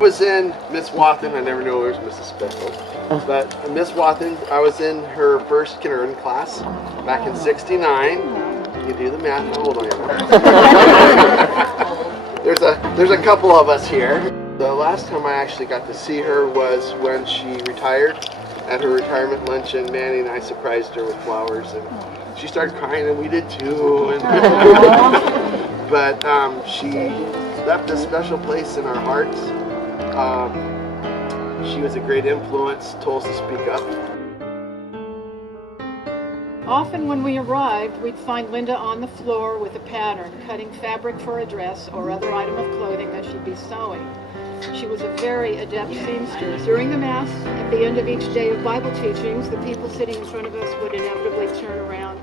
Was in Miss Wathen. I never knew it was Mrs. Speckle. But Miss Wathen, I was in her first kindergarten class back in '69. You do the math. How old are you? There's a couple of us here. The last time I actually got to see her was when she retired. At her retirement luncheon, Manny and I surprised her with flowers, and she started crying, and we did too. But she left a special place in our hearts. She was a great influence, told us to speak up. Often when we arrived, we'd find Linda on the floor with a pattern, cutting fabric for a dress or other item of clothing that she'd be sewing. She was a very adept seamstress. During the Mass, at the end of each day of Bible teachings, the people sitting in front of us would inevitably turn around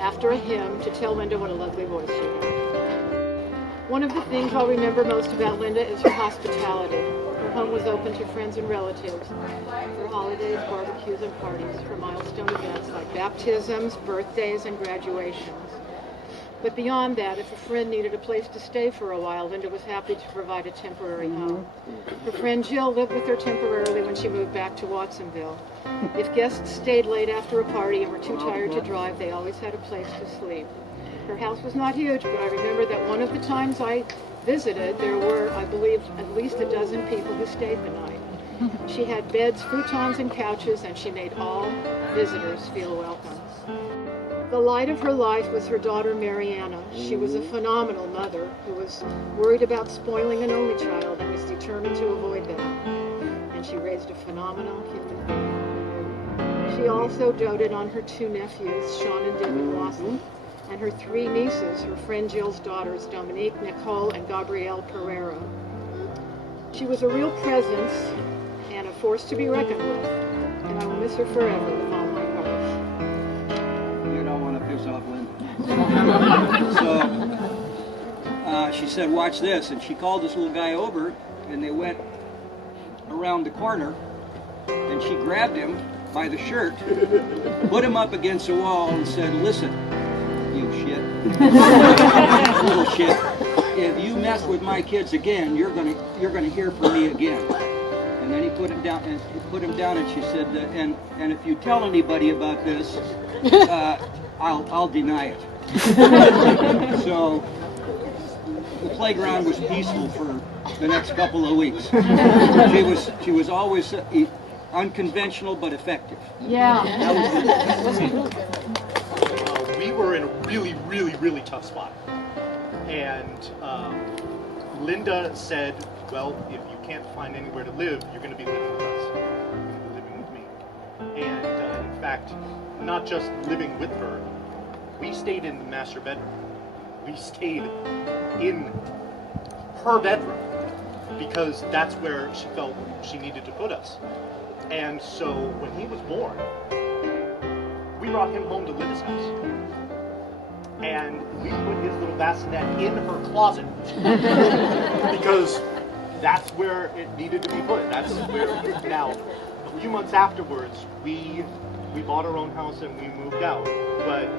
after a hymn to tell Linda what a lovely voice she had. One of the things I'll remember most about Linda is her hospitality. Her home was open to friends and relatives for holidays, barbecues, and parties, for milestone events like baptisms, birthdays, and graduations. But beyond that, if a friend needed a place to stay for a while, Linda was happy to provide a temporary home. Her friend Jill lived with her temporarily when she moved back to Watsonville. If guests stayed late after a party and were too tired to drive, they always had a place to sleep. Her house was not huge, but I remember that one of the times I visited, there were, I believe, at least a dozen people who stayed the night. She had beds, futons, and couches, and she made all visitors feel welcome. The light of her life was her daughter, Mariana. She was a phenomenal mother who was worried about spoiling an only child and was determined to avoid that. And she raised a phenomenal human being. She also doted on her two nephews, Sean and Devin Lawson, and her three nieces, her friend Jill's daughters, Dominique, Nicole, and Gabrielle Pereira. She was a real presence and a force to be reckoned with, and I will miss her forever with all my heart. You don't want to piss off Linda. So she said, watch this, and she called this little guy over, and they went around the corner, and she grabbed him by the shirt, put him up against a wall, and said, listen, you shit, little shit, if you mess with my kids again, you're gonna hear from me again. And then he put him down, and she said, and if you tell anybody about this, I'll deny it. So the playground was peaceful for the next couple of weeks. She was always unconventional but effective. Yeah. We were in a really, really, really tough spot. And Linda said, well, if you can't find anywhere to live, you're going to be living with us. You're going to be living with me. And in fact, not just living with her, we stayed in the master bedroom. We stayed in her bedroom because that's where she felt she needed to put us. And so when he was born, we brought him home to Linda's house. And we put his little bassinet in her closet because that's where it needed to be put. That's where. Now, a few months afterwards, we bought our own house and we moved out. But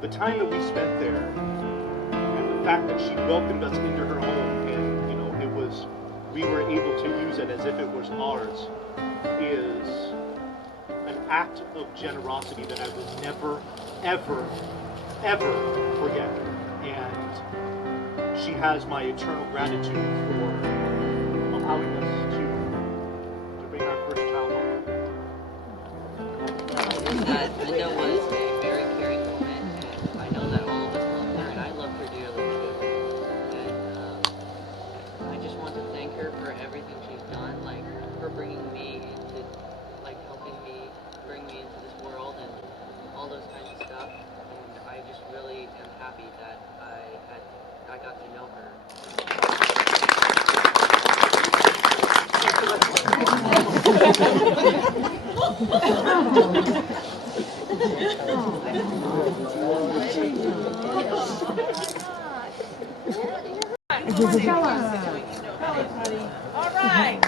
the time that we spent there, and the fact that she welcomed us into her home, and we were able to use it as if it was ours, is an act of generosity that I will never, ever forget. And she has my eternal gratitude for allowing us to bring our first child home. Linda was a very caring woman, and I know that all of us love her, and I love her dearly too. And I just want to thank her for everything she's done, like for bringing me into, like helping me bring me into this world and all those kinds of stuff. And I just really am happy that I got to know her. All right.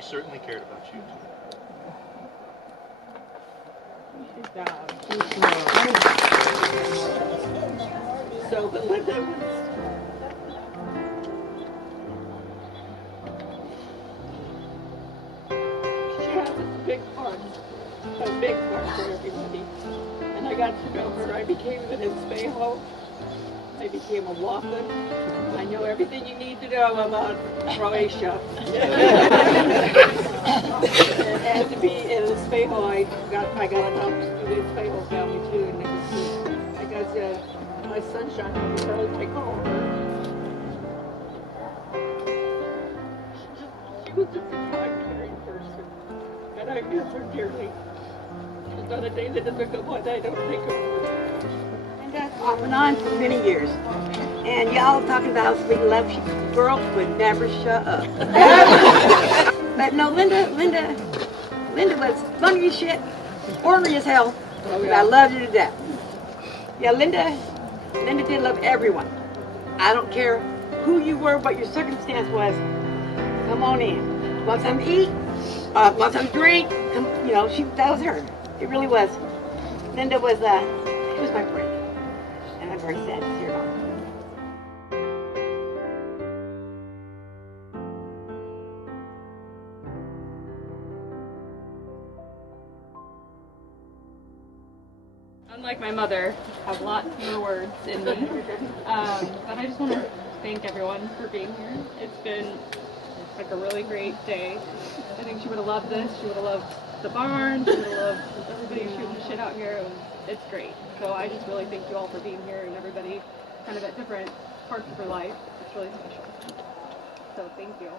he certainly cared about you. So, but Linda was. She has a big heart for everybody. And I got to know her. I became an Espejo. I became a Laughlin. I know everything you need to know about Croatia. And to be in Espejo, I got adopted to the Espejo family too. And it was good. I got my sunshine on the road, I call her. She was just a kind, caring person. And I miss her dearly. There's not a day that doesn't go by that I don't think of her. And that's off and on for many years. And y'all talking about how sweet love, she girl would never shut up. But no, Linda was funny as shit, ornery as hell, but I loved her to death. Yeah, Linda did love everyone. I don't care who you were, what your circumstance was. Come on in. Want something to eat? Want something to drink? Come, you know, that was her. It really was. Linda was, she was my friend. And I'm very sad to see her gone. Unlike my mother, I have lots more words in me. But I just want to thank everyone for being here. It's been like a really great day. I think she would have loved this. She would have loved the barn. She would have loved everybody shooting the shit out here. It's great. So I just really thank you all for being here and everybody kind of at different parts of her life. It's really special. So thank you.